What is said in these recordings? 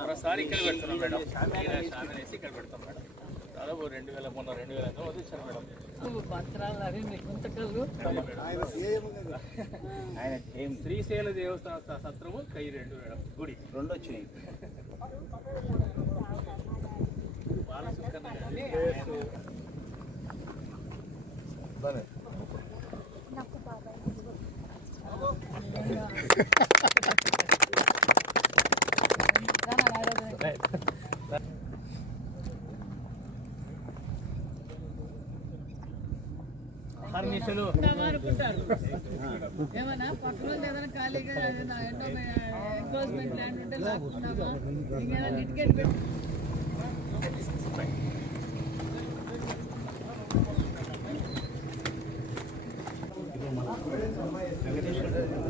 ప్రతిసారి ఇక్కడ పెడుతున్నాం మేడం వేసి ఇక్కడ పెడతాం మేడం దాదాపు రెండు వేల మొన్న రెండు వేల ఎంతో వదిలించారు మేడం పత్రాలు అవి మీ గుంతకళ్ళు ఆయన శ్రీశైల దేవస్థాన సత్రము కై రెండు మేడం గుడి రెండు వచ్చినాయి అహర్నిశలు ఏమన్నా? పక్కన ఏదైనా ఖాళీగా ఏదైనా ఎన్నో ఎంక్రోచ్మెంట్ ల్యాండ్ ఉంటే లాక్కుందామా ఇంకేదైనా లిటికేట్ పెట్టి వెంకటేశ్వర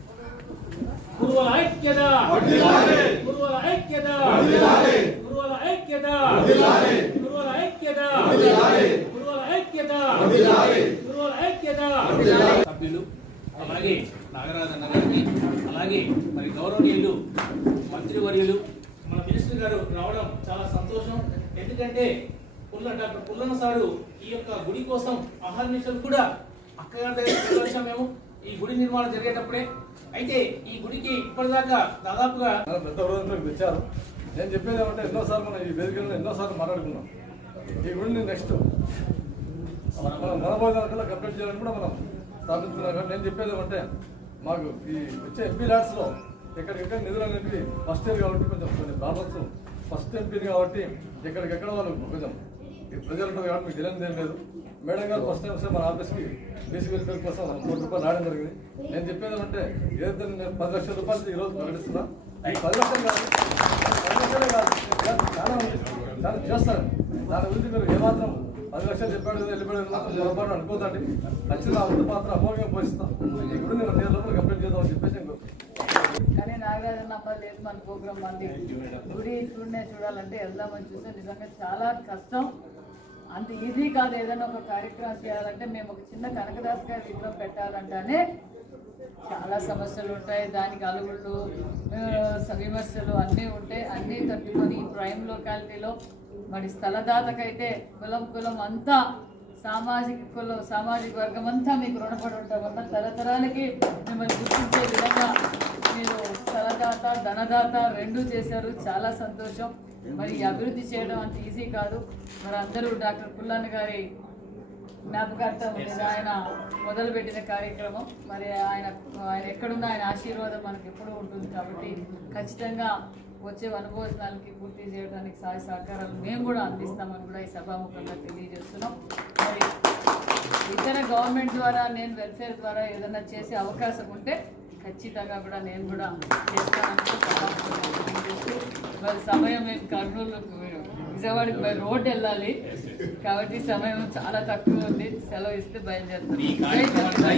గురువుల ఐక్యత గురువుల ఐక్యత గురువుల ఐక్యత గురువుల ఐక్యత గురువుల ఐక్యత గురువుల ఐక్యత సభ్యులు అలాగే నాగరాజన్న గారికి అలాగే మరి గౌరవనీయులు మంత్రివర్యులు. మన మినిస్టర్ గారు రావడం చాలా సంతోషం. ఎందుకంటే పుల్ల డాక్టర్ పుల్లన్న సారు ఈ యొక్క గుడి కోసం అహర్నిశలు కూడా అక్కగారి దగ్గర మేము. ఈ గుడి నిర్మాణం జరిగేటప్పుడే అయితే ఈ గుడికి ఇప్పటిదాకా దాదాపుగా పెద్ద హృదయంలోకి తెచ్చారు. నేను చెప్పేది ఏమంటే ఎన్నోసార్లు మనం ఈ వేదికల్లో ఎన్నోసార్లు మాట్లాడుకున్నాం. ఈ గుడిని నెక్స్ట్ మనం మనబోధనకల్లా కంప్లీట్ చేయాలని కూడా మనం స్థాపించుకున్నాం కానీ నేను చెప్పేది ఏమంటే మాకు ఈ వచ్చే ఎంపీ ల్యాడ్స్లో ఎక్కడికెక్కడ నిధులు అనేవి ఫస్ట్ ఇయర్ కాబట్టి కొంచెం కొన్ని ప్రాబ్లమ్స్ ఫస్ట్ ఎంపీని కాబట్టి ఎక్కడికెక్కడ వాళ్ళు కొంచెం ఈ ప్రజలు ఉంటారు కాబట్టి మీకు తెలియదు ఏం లేదు. మేడం గారు ఫస్ట్ టైం వస్తే మన ఆఫీస్కి బీసీ వెల్ఫేర్ కోసం కోటి రూపాయలు రావడం జరిగింది. నేను చెప్పేది అంటే ఏదైతే నేను పది లక్షల రూపాయలు ఈరోజు ప్రకటిస్తున్నా. ఈ పది లక్షలు కాదు పది లక్షలే కాదు చాలా ఉంది చాలా చేస్తాను దాని గురించి మీరు ఏమాత్రం పది లక్షలు చెప్పాడు వెళ్ళిపోయాడు మాత్రం కొంచెం పొరపాటు అనుకోదండి ఖచ్చితంగా ఆ పాత్ర మాత్రం అమోఘంగా పోషిస్తాం. ఈ గుడి నేను నేను లోపల కంప్లీట్ చేద్దామని చెప్పేసి నేను కానీ నాగార్జున లేదు మన ప్రోగ్రామ్ మంది గుడి చూడనే చూడాలంటే వెళ్దామని చూస్తే నిజంగా చాలా కష్టం. అంత ఈజీ కాదు ఏదైనా ఒక కార్యక్రమం చేయాలంటే మేము ఒక చిన్న కనకదాస్ గారి విగ్రహం పెట్టాలంటేనే చాలా సమస్యలు ఉంటాయి దానికి అలుగుళ్ళు విమర్శలు అన్నీ ఉంటాయి. అన్నీ తట్టుకొని ఈ ప్రైమ్ లొకాలిటీలో మరి స్థలదాతకైతే కులం కులం అంతా సామాజిక కులం సామాజిక వర్గం అంతా మీకు రుణపడి ఉంటాం వల్ల తరతరాలకి మిమ్మల్ని గుర్తించే విధంగా మీరు స్థలదాత ధనదాత రెండు చేశారు. చాలా సంతోషం. మరి అభివృద్ధి చేయడం అంత ఈజీ కాదు. మరి అందరూ డాక్టర్ పుల్లన్న గారి జ్ఞాపకార్థం ఆయన మొదలుపెట్టిన కార్యక్రమం. మరి ఆయన ఆయన ఎక్కడున్నా ఆయన ఆశీర్వాదం మనకి ఎప్పుడూ ఉంటుంది కాబట్టి ఖచ్చితంగా వచ్చే వనభోజనాలకి పూర్తి చేయడానికి సహాయ సహకారాలు మేము కూడా అందిస్తామని కూడా ఈ సభాముఖంగా తెలియజేస్తున్నాం. మరి ఇతర గవర్నమెంట్ ద్వారా నేను వెల్ఫేర్ ద్వారా ఏదైనా చేసే అవకాశం ఉంటే ఖచ్చితంగా కూడా నేను కూడా చేస్తానని మరి సమయం మేము కర్నూలు విజయవాడకి మరి రోడ్ వెళ్ళాలి. కాబట్టి సమయం చాలా తక్కువ ఉంది. సెలవు ఇస్తే ఈ బయలుదేరుతాం